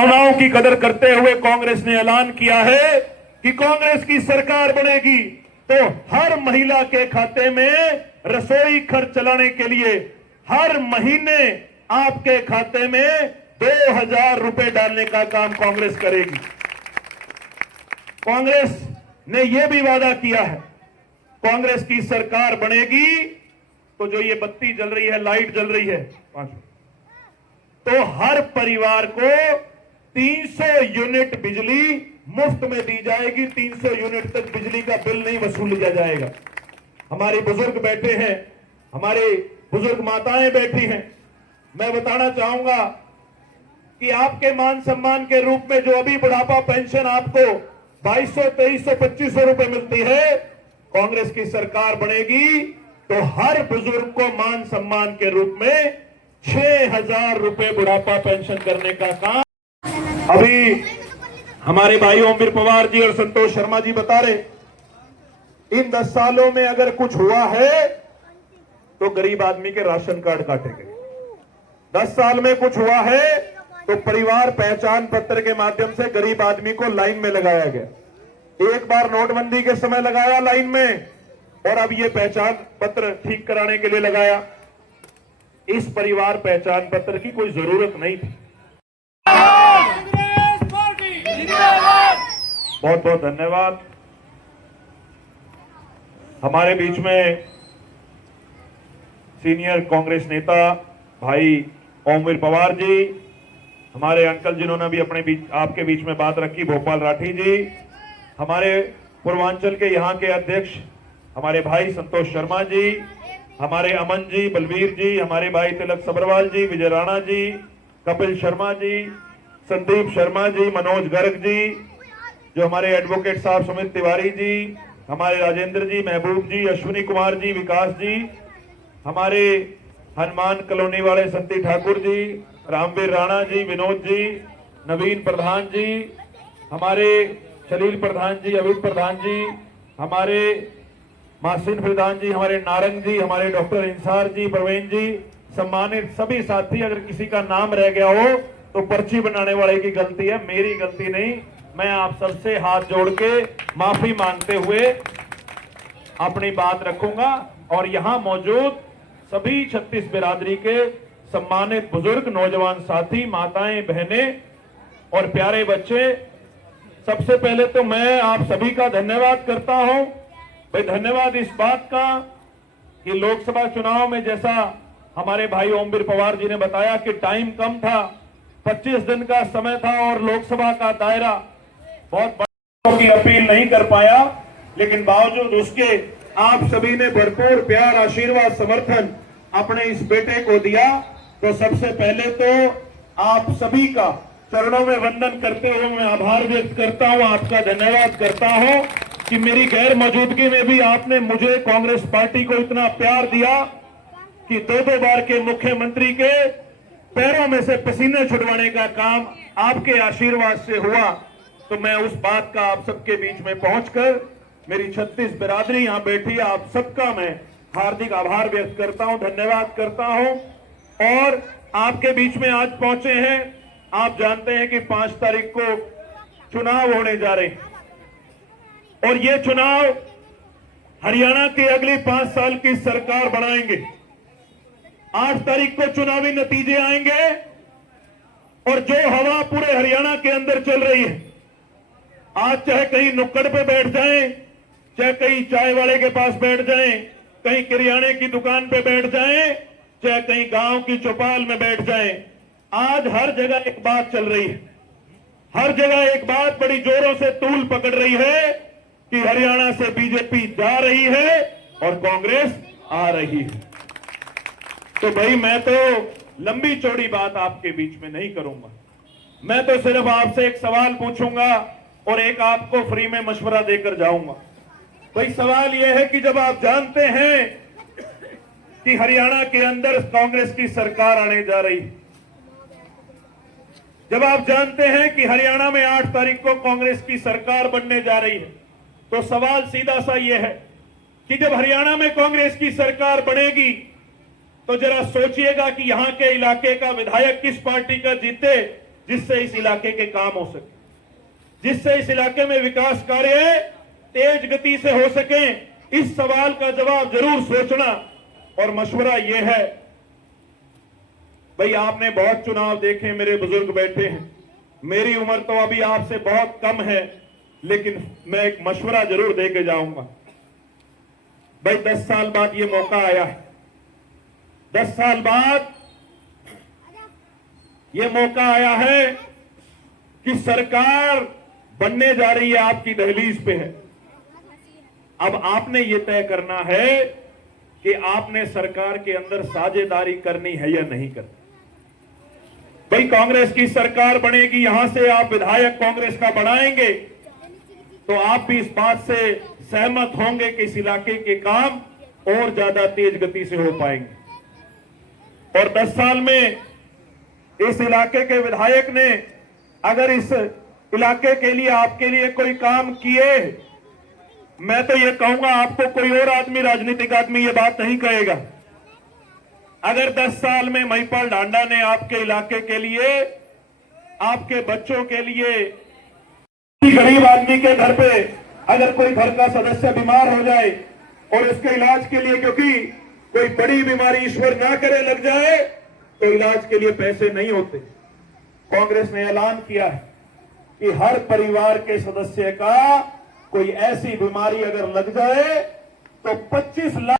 भावनाओं की कदर करते हुए कांग्रेस ने ऐलान किया है कि कांग्रेस की सरकार बनेगी तो हर महिला के खाते में रसोई खर्च चलाने के लिए हर महीने आपके खाते में 2000 रुपए डालने का काम कांग्रेस करेगी। कांग्रेस ने यह भी वादा किया है, कांग्रेस की सरकार बनेगी तो जो ये बत्ती जल रही है, लाइट जल रही है, तो हर परिवार को 300 यूनिट बिजली मुफ्त में दी जाएगी। 300 यूनिट तक बिजली का बिल नहीं वसूल लिया जाएगा। हमारे बुजुर्ग बैठे हैं, हमारे बुजुर्ग माताएं बैठी हैं। मैं बताना चाहूंगा कि आपके मान सम्मान के रूप में जो अभी बुढ़ापा पेंशन आपको 2200, 2300, 2500 रुपए मिलती है, कांग्रेस की सरकार बनेगी तो हर बुजुर्ग को मान सम्मान के रूप में 6000 रुपए बुढ़ापा पेंशन करने का काम। अभी हमारे भाई ओमवीर पवार जी और संतोष शर्मा जी बता रहे, इन 10 सालों में अगर कुछ हुआ है तो गरीब आदमी के राशन कार्ड काटे गए। 10 साल में कुछ हुआ है तो परिवार पहचान पत्र के माध्यम से गरीब आदमी को लाइन में लगाया गया। एक बार नोटबंदी के समय लगाया लाइन में, और अब ये पहचान पत्र ठीक कराने के लिए लगाया। इस परिवार पहचान पत्र की कोई जरूरत नहीं थी। बहुत बहुत धन्यवाद। हमारे बीच में सीनियर कांग्रेस नेता भाई ओमवीर पवार जी, हमारे अंकल जिन्होंने भी अपने बीच आपके बीच में बात रखी, भोपाल राठी जी, हमारे पूर्वांचल के यहाँ के अध्यक्ष हमारे भाई संतोष शर्मा जी, हमारे अमन जी, बलवीर जी, हमारे भाई तिलक सब्रवाल जी, विजय राणा जी, कपिल शर्मा जी, संदीप शर्मा जी, मनोज गर्ग जी, जो हमारे एडवोकेट साहब सुमित तिवारी जी, हमारे राजेंद्र जी, महबूब जी, अश्विनी कुमार जी, विकास जी, हमारे हनुमान कॉलोनी वाले संती ठाकुर जी, रामवीर राणा जी, विनोद जी, नवीन प्रधान जी, हमारे शलील प्रधान जी, अवित प्रधान जी, हमारे मासिन प्रधान जी, हमारे नारंग जी, हमारे डॉक्टर इंसार जी, प्रवीण जी, सम्मानित सभी साथी, अगर किसी का नाम रह गया हो तो पर्ची बनाने वाले की गलती है, मेरी गलती नहीं। मैं आप सबसे हाथ जोड़ के माफी मांगते हुए अपनी बात रखूंगा। और यहां मौजूद सभी 36 बिरादरी के सम्मानित बुजुर्ग, नौजवान साथी, माताएं, बहनें और प्यारे बच्चे, सबसे पहले तो मैं आप सभी का धन्यवाद करता हूं। भाई धन्यवाद इस बात का कि लोकसभा चुनाव में जैसा हमारे भाई ओमवीर पवार जी ने बताया कि टाइम कम था, 25 दिन का समय था और लोकसभा का दायरा बहुत बड़ा की अपील नहीं कर पाया, लेकिन बावजूद उसके आप सभी ने भरपूर प्यार, आशीर्वाद, समर्थन अपने इस बेटे को दिया। तो सबसे पहले तो आप सभी का चरणों में वंदन करते हुए मैं आभार व्यक्त करता हूं, आपका धन्यवाद करता हूं कि मेरी गैर मौजूदगी में भी आपने मुझे, कांग्रेस पार्टी को इतना प्यार दिया कि 2-2 बार के मुख्यमंत्री के पैरों में से पसीने छुड़वाने का काम आपके आशीर्वाद से हुआ। तो मैं उस बात का आप सबके बीच में पहुंचकर, मेरी 36 बिरादरी यहां बैठी है, आप सबका मैं हार्दिक आभार व्यक्त करता हूं, धन्यवाद करता हूं। और आपके बीच में आज पहुंचे हैं, आप जानते हैं कि 5 तारीख को चुनाव होने जा रहे हैं और ये चुनाव हरियाणा की अगली 5 साल की सरकार बनाएंगे। 8 तारीख को चुनावी नतीजे आएंगे और जो हवा पूरे हरियाणा के अंदर चल रही है, आज चाहे कहीं नुक्कड़ पे बैठ जाएं, चाहे कहीं चाय वाले के पास बैठ जाएं, कहीं किराने की दुकान पे बैठ जाएं, चाहे कहीं गांव की चौपाल में बैठ जाएं, आज हर जगह एक बात चल रही है, हर जगह एक बात बड़ी जोरों से तूल पकड़ रही है कि हरियाणा से बीजेपी जा रही है और कांग्रेस आ रही है। तो भाई मैं तो लंबी चौड़ी बात आपके बीच में नहीं करूंगा, मैं तो सिर्फ आपसे एक सवाल पूछूंगा और एक आपको फ्री में मशवरा देकर जाऊंगा। भाई सवाल यह है कि जब आप जानते हैं कि हरियाणा के अंदर कांग्रेस की सरकार आने जा रही है, जब आप जानते हैं कि हरियाणा में 8 तारीख को कांग्रेस की सरकार बनने जा रही है, तो सवाल सीधा सा यह है कि जब हरियाणा में कांग्रेस की सरकार बनेगी तो जरा सोचिएगा कि यहां के इलाके का विधायक किस पार्टी का जीते जिससे इस इलाके के काम हो सके, जिससे इस इलाके में विकास कार्य तेज गति से हो सके। इस सवाल का जवाब जरूर सोचना। और मशवरा यह है, भाई आपने बहुत चुनाव देखे, मेरे बुजुर्ग बैठे हैं, मेरी उम्र तो अभी आपसे बहुत कम है, लेकिन मैं एक मशवरा जरूर दे के जाऊंगा। भाई 10 साल बाद ये मौका आया है, 10 साल बाद ये मौका आया है कि सरकार बनने जा रही है, आपकी दहलीज पे है। अब आपने ये तय करना है कि आपने सरकार के अंदर साझेदारी करनी है या नहीं करनी। भाई कांग्रेस की सरकार बनेगी, यहां से आप विधायक कांग्रेस का बढ़ाएंगे, तो आप भी इस बात से सहमत होंगे कि इस इलाके के काम और ज्यादा तेज गति से हो पाएंगे। और 10 साल में इस इलाके के विधायक ने अगर इस इलाके के लिए, आपके लिए कोई काम किए, मैं तो ये कहूंगा आपको कोई और आदमी, राजनीतिक आदमी ये बात नहीं कहेगा। अगर 10 साल में महिपाल ढांडा ने आपके इलाके के लिए, आपके बच्चों के लिए, गरीब आदमी के घर पे अगर कोई घर का सदस्य बीमार हो जाए और उसके इलाज के लिए, क्योंकि कोई बड़ी बीमारी ईश्वर ना करे लग जाए, तो इलाज के लिए पैसे नहीं होते, कांग्रेस ने ऐलान किया है कि हर परिवार के सदस्य का कोई ऐसी बीमारी अगर लग जाए तो 25 लाख